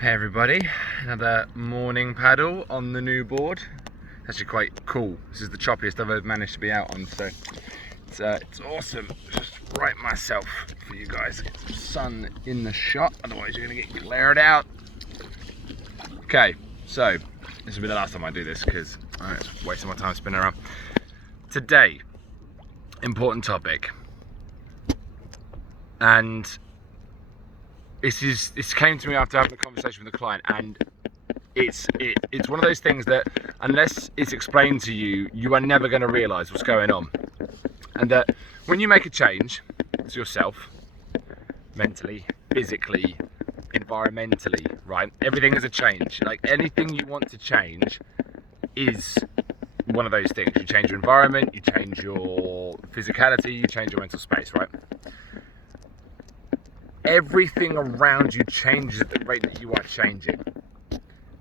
Hey everybody, another morning paddle on the new board. It's actually quite cool. This is the choppiest I've ever managed to be out on, so it's awesome. Just right myself for you guys. Get some sun in the shot, otherwise you're gonna get glared out. Okay, so this will be the last time I do this because I'm wasting my time spinning around. Today, important topic, and this came to me after having a conversation with a client, and it's one of those things that unless it's explained to you, you are never going to realise what's going on. And that when you make a change to yourself, mentally, physically, environmentally, right? Everything is a change. Like anything you want to change is one of those things. You change your environment, you change your physicality, you change your mental space, right? Everything around you changes at the rate that you are changing.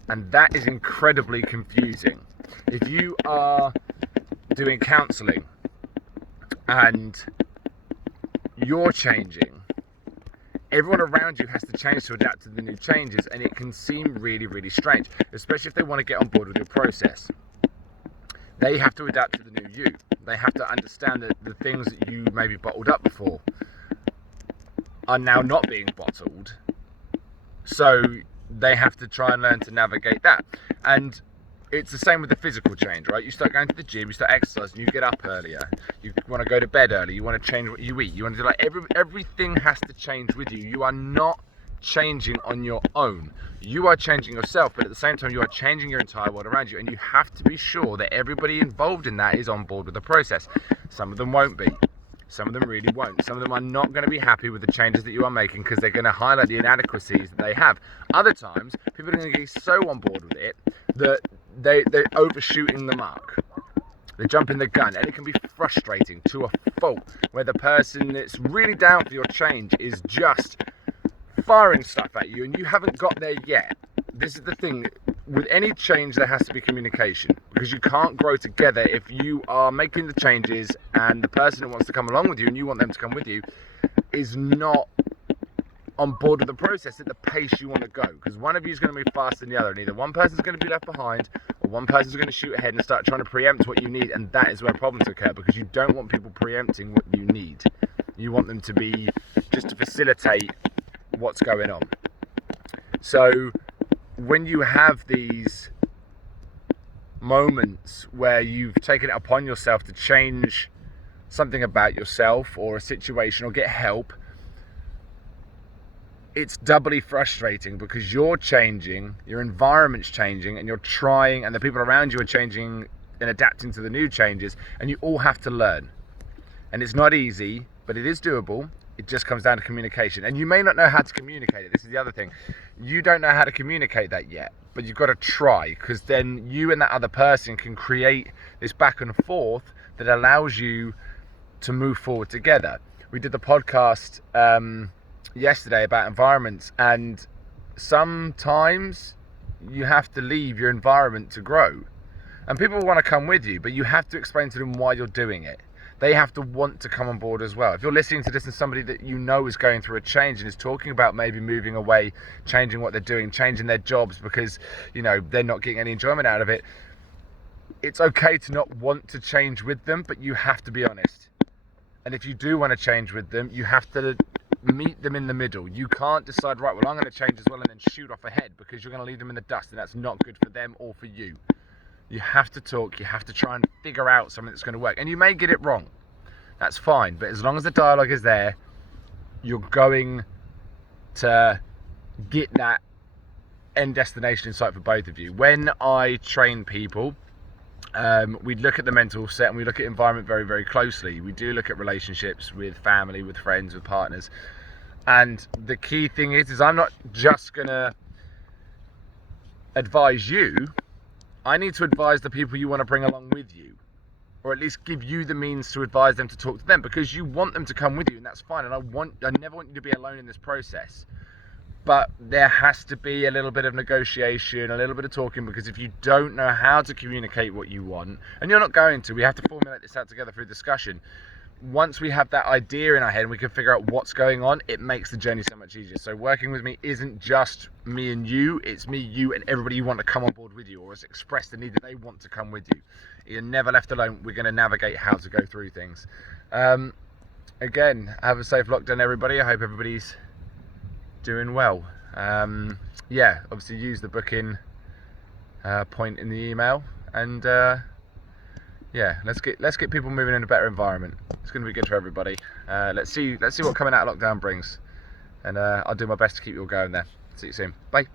And that is incredibly confusing. If you are doing counselling and you're changing, everyone around you has to change to adapt to the new changes, and it can seem really, really strange, especially if they want to get on board with your process. They have to adapt to the new you. They have to understand that the things that you maybe bottled up before are now not being bottled, so they have to try and learn to navigate that. And it's the same with the physical change, right? You start going to the gym, you start exercising, you get up earlier, you want to go to bed early, you want to change what you eat, you want to do everything has to change with you. You are not changing on your own. You are changing yourself, but at the same time you are changing your entire world around you, and you have to be sure that everybody involved in that is on board with the process. Some of them won't be. Some of them really won't. Some of them are not going to be happy with the changes that you are making because they're going to highlight the inadequacies that they have. Other times, people are going to get so on board with it that they're overshooting the mark. They jump in the gun, and it can be frustrating to a fault where the person that's really down for your change is just firing stuff at you and you haven't got there yet. This is the thing. With any change, there has to be communication, because you can't grow together if you are making the changes and the person that wants to come along with you and you want them to come with you is not on board with the process at the pace you want to go, because one of you is going to move faster than the other, and either one person's going to be left behind or one person's going to shoot ahead and start trying to preempt what you need, and that is where problems occur, because you don't want people preempting what you need. You want them to be just to facilitate what's going on. So when you have these moments where you've taken it upon yourself to change something about yourself or a situation or get help, it's doubly frustrating because you're changing, your environment's changing, and you're trying, and the people around you are changing and adapting to the new changes, and you all have to learn. And it's not easy, but it is doable. It just comes down to communication. And you may not know how to communicate it. This is the other thing. You don't know how to communicate that yet, but you've got to try, because then you and that other person can create this back and forth that allows you to move forward together. We did the podcast yesterday about environments, and sometimes you have to leave your environment to grow. And people want to come with you, but you have to explain to them why you're doing it. They have to want to come on board as well. If you're listening to this and somebody that you know is going through a change and is talking about maybe moving away, changing what they're doing, changing their jobs because, they're not getting any enjoyment out of it, it's okay to not want to change with them, but you have to be honest. And if you do want to change with them, you have to meet them in the middle. You can't decide, right, well, I'm going to change as well, and then shoot off ahead, because you're going to leave them in the dust, and that's not good for them or for you. You have to talk, you have to try and figure out something that's going to work. And you may get it wrong. That's fine. But as long as the dialogue is there, you're going to get that end destination in sight for both of you. When I train people, we look at the mental set and we look at environment very, very closely. We do look at relationships with family, with friends, with partners. And the key thing is I'm not just going to advise you. I need to advise the people you want to bring along with you, or at least give you the means to advise them to talk to them, because you want them to come with you, and that's fine. And I never want you to be alone in this process. But there has to be a little bit of negotiation, a little bit of talking, because if you don't know how to communicate what you want, and you're not going to, we have to formulate this out together through discussion, once we have that idea in our head and we can figure out what's going on, it makes the journey so much easier. So working with me isn't just me and you, it's me, you, and everybody you want to come on board with you, or has expressed the need that they want to come with you. You're never left alone. We're going to navigate how to go through things. Again, have a safe lockdown, everybody. I hope everybody's doing well. Yeah, obviously use the booking point in the email, and yeah, let's get people moving in a better environment. It's going to be good for everybody. Let's see what coming out of lockdown brings, and I'll do my best to keep you all going there. See you soon. Bye.